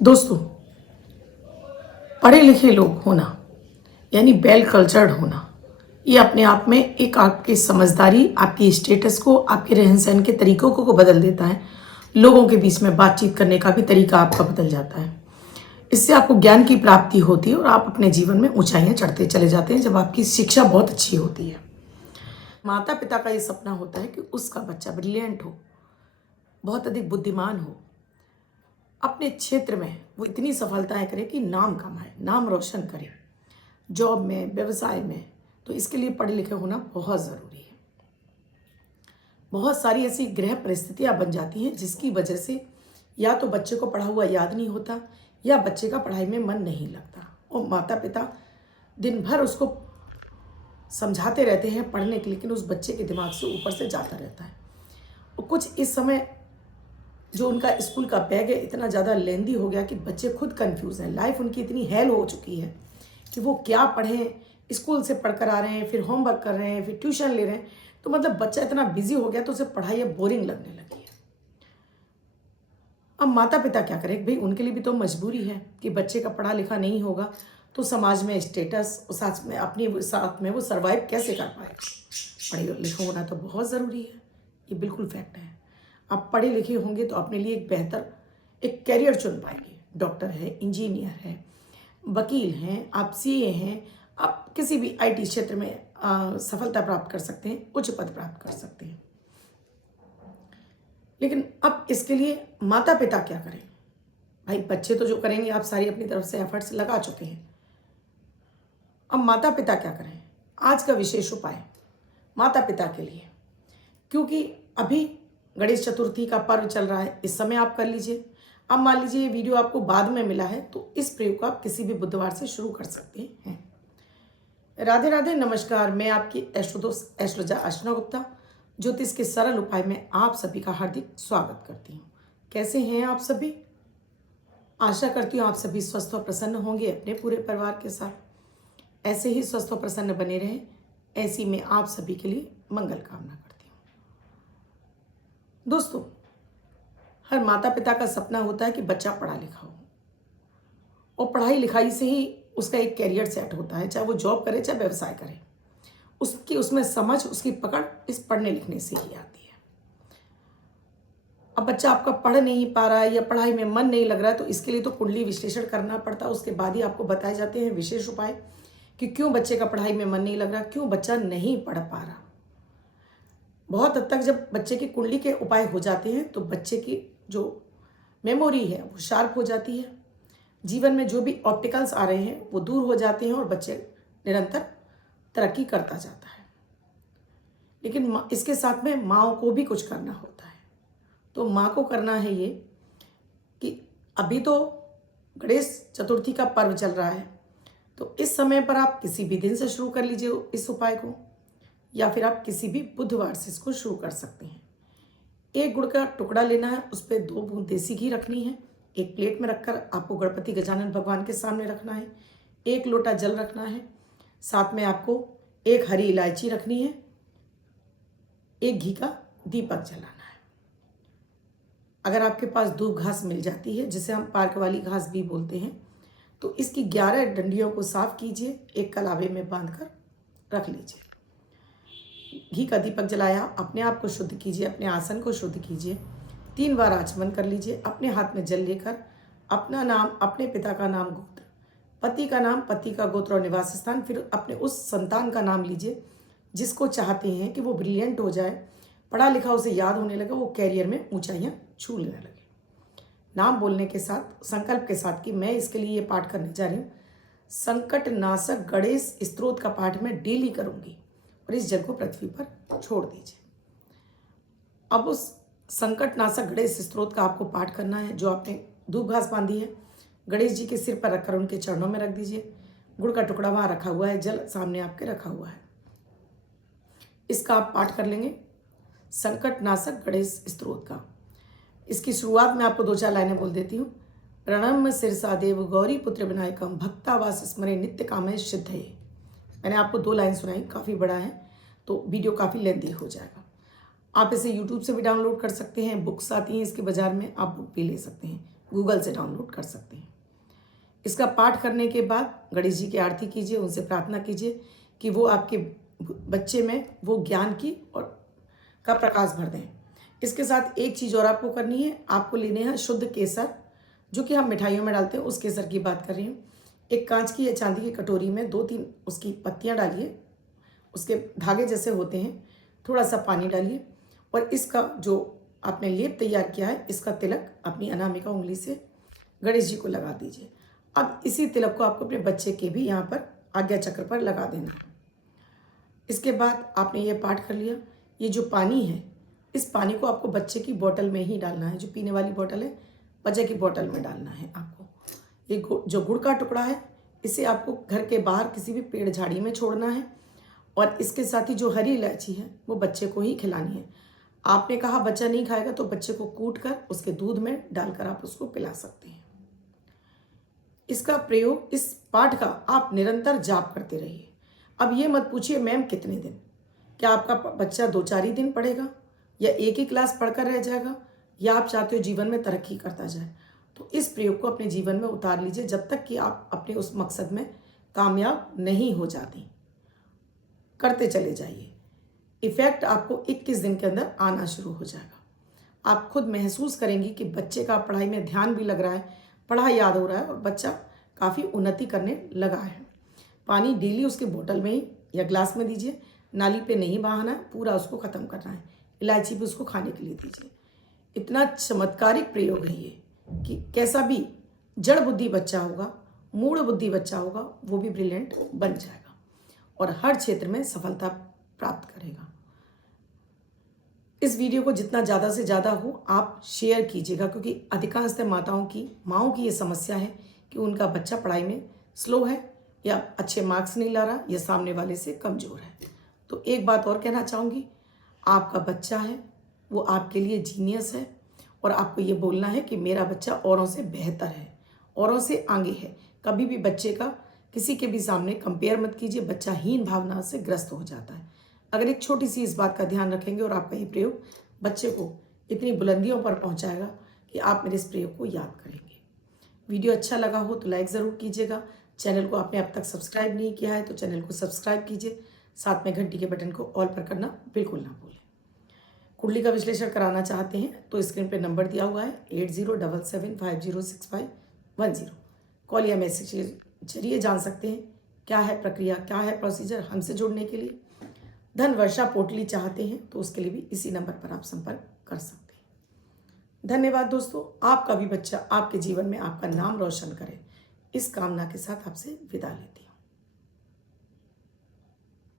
दोस्तों, पढ़े लिखे लोग होना यानी वेल कल्चर्ड होना, ये अपने आप में एक आपकी समझदारी, आपकी स्टेटस को, आपके रहन सहन के तरीकों को बदल देता है। लोगों के बीच में बातचीत करने का भी तरीका आपका बदल जाता है। इससे आपको ज्ञान की प्राप्ति होती है और आप अपने जीवन में ऊंचाइयां चढ़ते चले जाते हैं जब आपकी शिक्षा बहुत अच्छी होती है। माता पिता का ये सपना होता है कि उसका बच्चा ब्रिलियंट हो, बहुत अधिक बुद्धिमान हो, अपने क्षेत्र में वो इतनी सफलताएं करे कि नाम कमाए, नाम रोशन करे, जॉब में, व्यवसाय में। तो इसके लिए पढ़े लिखे होना बहुत ज़रूरी है। बहुत सारी ऐसी गृह परिस्थितियां बन जाती हैं जिसकी वजह से या तो बच्चे को पढ़ा हुआ याद नहीं होता या बच्चे का पढ़ाई में मन नहीं लगता और माता पिता दिन भर उसको समझाते रहते हैं पढ़ने के, लेकिन उस बच्चे के दिमाग से ऊपर से जाता रहता है। और कुछ इस समय जो उनका स्कूल का बैग है इतना ज़्यादा लेंदी हो गया कि बच्चे खुद कंफ्यूज हैं। लाइफ उनकी इतनी हेल हो चुकी है कि वो क्या पढ़ें। स्कूल से पढ़कर आ रहे हैं, फिर होमवर्क कर रहे हैं, फिर ट्यूशन ले रहे हैं, तो मतलब बच्चा इतना बिजी हो गया तो उसे पढ़ाई अब बोरिंग लगने लगी है। अब माता पिता क्या करें भाई, उनके लिए भी तो मजबूरी है कि बच्चे का पढ़ा लिखा नहीं होगा तो समाज में स्टेटस और साथ में अपनी साथ में वो सर्वाइव कैसे कर पाए। पढ़े लिखे होना तो बहुत ज़रूरी है, ये बिल्कुल फैक्ट है। आप पढ़े लिखे होंगे तो अपने लिए एक बेहतर एक कैरियर चुन पाएंगे। डॉक्टर है, इंजीनियर है, वकील हैं, आप सीए हैं, आप किसी भी आईटी क्षेत्र में सफलता प्राप्त कर सकते हैं, उच्च पद प्राप्त कर सकते हैं। लेकिन अब इसके लिए माता पिता क्या करें भाई? बच्चे तो जो करेंगे, आप सारी अपनी तरफ से एफर्ट्स लगा चुके हैं। अब माता पिता क्या करें? आज का विशेष उपाय माता पिता के लिए, क्योंकि अभी गणेश चतुर्थी का पर्व चल रहा है, इस समय आप कर लीजिए। अब मान लीजिए ये वीडियो आपको बाद में मिला है तो इस प्रयोग को आप किसी भी बुधवार से शुरू कर सकते हैं। राधे राधे, नमस्कार। मैं आपकी एस्ट्रोदोस्त एस्ट्रोलॉजर अर्चना गुप्ता ज्योतिष के सरल उपाय में आप सभी का हार्दिक स्वागत करती हूँ। कैसे हैं आप सभी? आशा करती हूँ आप सभी स्वस्थ और प्रसन्न होंगे अपने पूरे परिवार के साथ। ऐसे ही स्वस्थ और प्रसन्न बने रहें, ऐसी मैं आप सभी के लिए मंगल कामना करती हूँ। दोस्तों, हर माता पिता का सपना होता है कि बच्चा पढ़ा लिखा हो और पढ़ाई लिखाई से ही उसका एक कैरियर सेट होता है, चाहे वो जॉब करे चाहे व्यवसाय करे। उसकी उसमें समझ, उसकी पकड़ इस पढ़ने लिखने से ही आती है। अब बच्चा आपका पढ़ नहीं पा रहा है या पढ़ाई में मन नहीं लग रहा है तो इसके लिए तो कुंडली विश्लेषण करना पड़ता है। उसके बाद ही आपको बताए जाते हैं विशेष उपाय कि क्यों बच्चे का पढ़ाई में मन नहीं लग रहा, क्यों बच्चा नहीं पढ़ पा रहा। बहुत हद तक जब बच्चे की कुंडली के उपाय हो जाते हैं तो बच्चे की जो मेमोरी है वो शार्प हो जाती है। जीवन में जो भी ऑब्स्टिकल्स आ रहे हैं वो दूर हो जाते हैं और बच्चे निरंतर तरक्की करता जाता है। लेकिन इसके साथ में माँओं को भी कुछ करना होता है। तो माँ को करना है ये कि अभी तो गणेश चतुर्थी का पर्व चल रहा है तो इस समय पर आप किसी भी दिन से शुरू कर लीजिए इस उपाय को, या फिर आप किसी भी बुधवार से इसको शुरू कर सकते हैं। एक गुड़ का टुकड़ा लेना है, उस पर 2 बूंद देसी घी रखनी है। एक प्लेट में रखकर आपको गणपति गजानन भगवान के सामने रखना है। 1 लोटा जल रखना है। साथ में आपको 1 हरी इलायची रखनी है। 1 घी का दीपक जलाना है। अगर आपके पास दूब घास मिल जाती है, जिसे हम पार्क वाली घास भी बोलते हैं, तो इसकी 11 डंडियों को साफ कीजिए, एक कलावे में बांधकर रख लीजिए। घी का दीपक जलाया, अपने आप को शुद्ध कीजिए, अपने आसन को शुद्ध कीजिए, 3 बार आचमन कर लीजिए। अपने हाथ में जल लेकर अपना नाम, अपने पिता का नाम, गोत्र, पति का नाम, पति का गोत्र और निवास स्थान, फिर अपने उस संतान का नाम लीजिए जिसको चाहते हैं कि वो ब्रिलियंट हो जाए, पढ़ा लिखा उसे याद होने लगे, वो कैरियर में ऊंचाइयां छू लेने लगे। नाम बोलने के साथ संकल्प के साथ कि मैं इसके लिए ये पाठ करने जा रही हूँ, संकट नाशक गणेश स्तोत्र का पाठ मैं डेली करूँगी और इस जल को पृथ्वी पर छोड़ दीजिए। अब उस संकट नाशक गणेश स्तोत्र का आपको पाठ करना है। जो आपने धूप घास बांधी है गणेश जी के सिर पर रखकर उनके चरणों में रख दीजिए। गुड़ का टुकड़ा वहाँ रखा हुआ है, जल सामने आपके रखा हुआ है। इसका आप पाठ कर लेंगे, संकट नाशक गणेश स्तोत्र का। इसकी शुरुआत में आपको 2-4 लाइनें बोल देती हूँ। प्रणम्य सिरसा देव गौरी पुत्र विनायकम भक्तावास स्मरे नित्य कामय सिद्धये। मैंने आपको 2 लाइन सुनाई, काफ़ी बड़ा है तो वीडियो काफ़ी लेंथी हो जाएगा। आप इसे यूट्यूब से भी डाउनलोड कर सकते हैं, बुक्स आती हैं इसके बाज़ार में, आप बुक भी ले सकते हैं। गूगल से डाउनलोड कर सकते हैं। इसका पाठ करने के बाद गणेश जी की आरती कीजिए, उनसे प्रार्थना कीजिए कि वो आपके बच्चे में वो ज्ञान की और का प्रकाश भर दें। इसके साथ एक चीज़ और आपको करनी है, आपको लेने हैं शुद्ध केसर, जो कि हम मिठाइयों में डालते हैं, उस केसर की बात कर रही हूँ। एक कांच की या चांदी की कटोरी में 2-3 उसकी पत्तियाँ डालिए, उसके धागे जैसे होते हैं, थोड़ा सा पानी डालिए और इसका जो आपने लेप तैयार किया है, इसका तिलक अपनी अनामिका उंगली से गणेश जी को लगा दीजिए। अब इसी तिलक को आपको अपने बच्चे के भी यहाँ पर आज्ञा चक्र पर लगा देना है। इसके बाद आपने ये पाठ कर लिया। ये जो पानी है, इस पानी को आपको बच्चे की बोतल में ही डालना है, जो पीने वाली बोतल है, बच्चे की बोतल में डालना है आपको। ये जो गुड़ का टुकड़ा है, इसे आपको घर के बाहर किसी भी पेड़ झाड़ी में छोड़ना है और इसके साथ ही जो हरी इलायची है वो बच्चे को ही खिलानी है। आपने कहा बच्चा नहीं खाएगा तो बच्चे को कूट कर उसके दूध में डालकर आप उसको पिला सकते हैं। इसका प्रयोग, इस पाठ का आप निरंतर जाप करते रहिए। अब ये मत पूछिए मैम कितने दिन, क्या आपका बच्चा 2-4 ही दिन पढ़ेगा या एक ही क्लास पढ़कर रह जाएगा, या आप चाहते हो जीवन में तरक्की करता जाए, तो इस प्रयोग को अपने जीवन में उतार लीजिए जब तक कि आप अपने उस मकसद में कामयाब नहीं हो जाती। करते चले जाइए, इफेक्ट आपको 21 दिन के अंदर आना शुरू हो जाएगा। आप खुद महसूस करेंगी कि बच्चे का पढ़ाई में ध्यान भी लग रहा है, पढ़ाई याद हो रहा है और बच्चा काफ़ी उन्नति करने लगा है। पानी डेली उसके बोतल में ही या ग्लास में दीजिए, नाली पे नहीं बहाना है, पूरा उसको ख़त्म करना है। इलायची भी उसको खाने के लिए दीजिए। इतना चमत्कारिक प्रयोग है ये कि कैसा भी जड़ बुद्धि बच्चा होगा, मूढ़ बुद्धि बच्चा होगा, वो भी ब्रिलियंट बन जाएगा और हर क्षेत्र में सफलता प्राप्त करेगा। इस वीडियो को जितना ज़्यादा से ज़्यादा हो आप शेयर कीजिएगा, क्योंकि अधिकांशतः माँओं की ये समस्या है कि उनका बच्चा पढ़ाई में स्लो है या अच्छे मार्क्स नहीं ला रहा या सामने वाले से कमज़ोर है। तो एक बात और कहना चाहूँगी, आपका बच्चा है वो आपके लिए जीनियस है और आपको ये बोलना है कि मेरा बच्चा औरों से बेहतर है, औरों से आगे है। कभी भी बच्चे का किसी के भी सामने कंपेयर मत कीजिए, बच्चा हीन भावना से ग्रस्त हो जाता है। अगर एक छोटी सी इस बात का ध्यान रखेंगे और आपका ये प्रयोग बच्चे को इतनी बुलंदियों पर पहुंचाएगा कि आप मेरे इस प्रयोग को याद करेंगे। वीडियो अच्छा लगा हो तो लाइक ज़रूर कीजिएगा। चैनल को आपने अब तक सब्सक्राइब नहीं किया है तो चैनल को सब्सक्राइब कीजिए, साथ में घंटी के बटन को ऑल पर करना बिल्कुल ना भूलें। कुंडली का विश्लेषण कराना चाहते हैं तो स्क्रीन पर नंबर दिया हुआ है 8077506510। कॉल या मैसेज के जरिए जान सकते हैं क्या है प्रक्रिया, क्या है प्रोसीजर हमसे जुड़ने के लिए। धन वर्षा पोटली चाहते हैं तो उसके लिए भी इसी नंबर पर आप संपर्क कर सकते हैं। धन्यवाद दोस्तों, आपका भी बच्चा आपके जीवन में आपका नाम रोशन करे, इस कामना के साथ आपसे विदा लेती हूँ।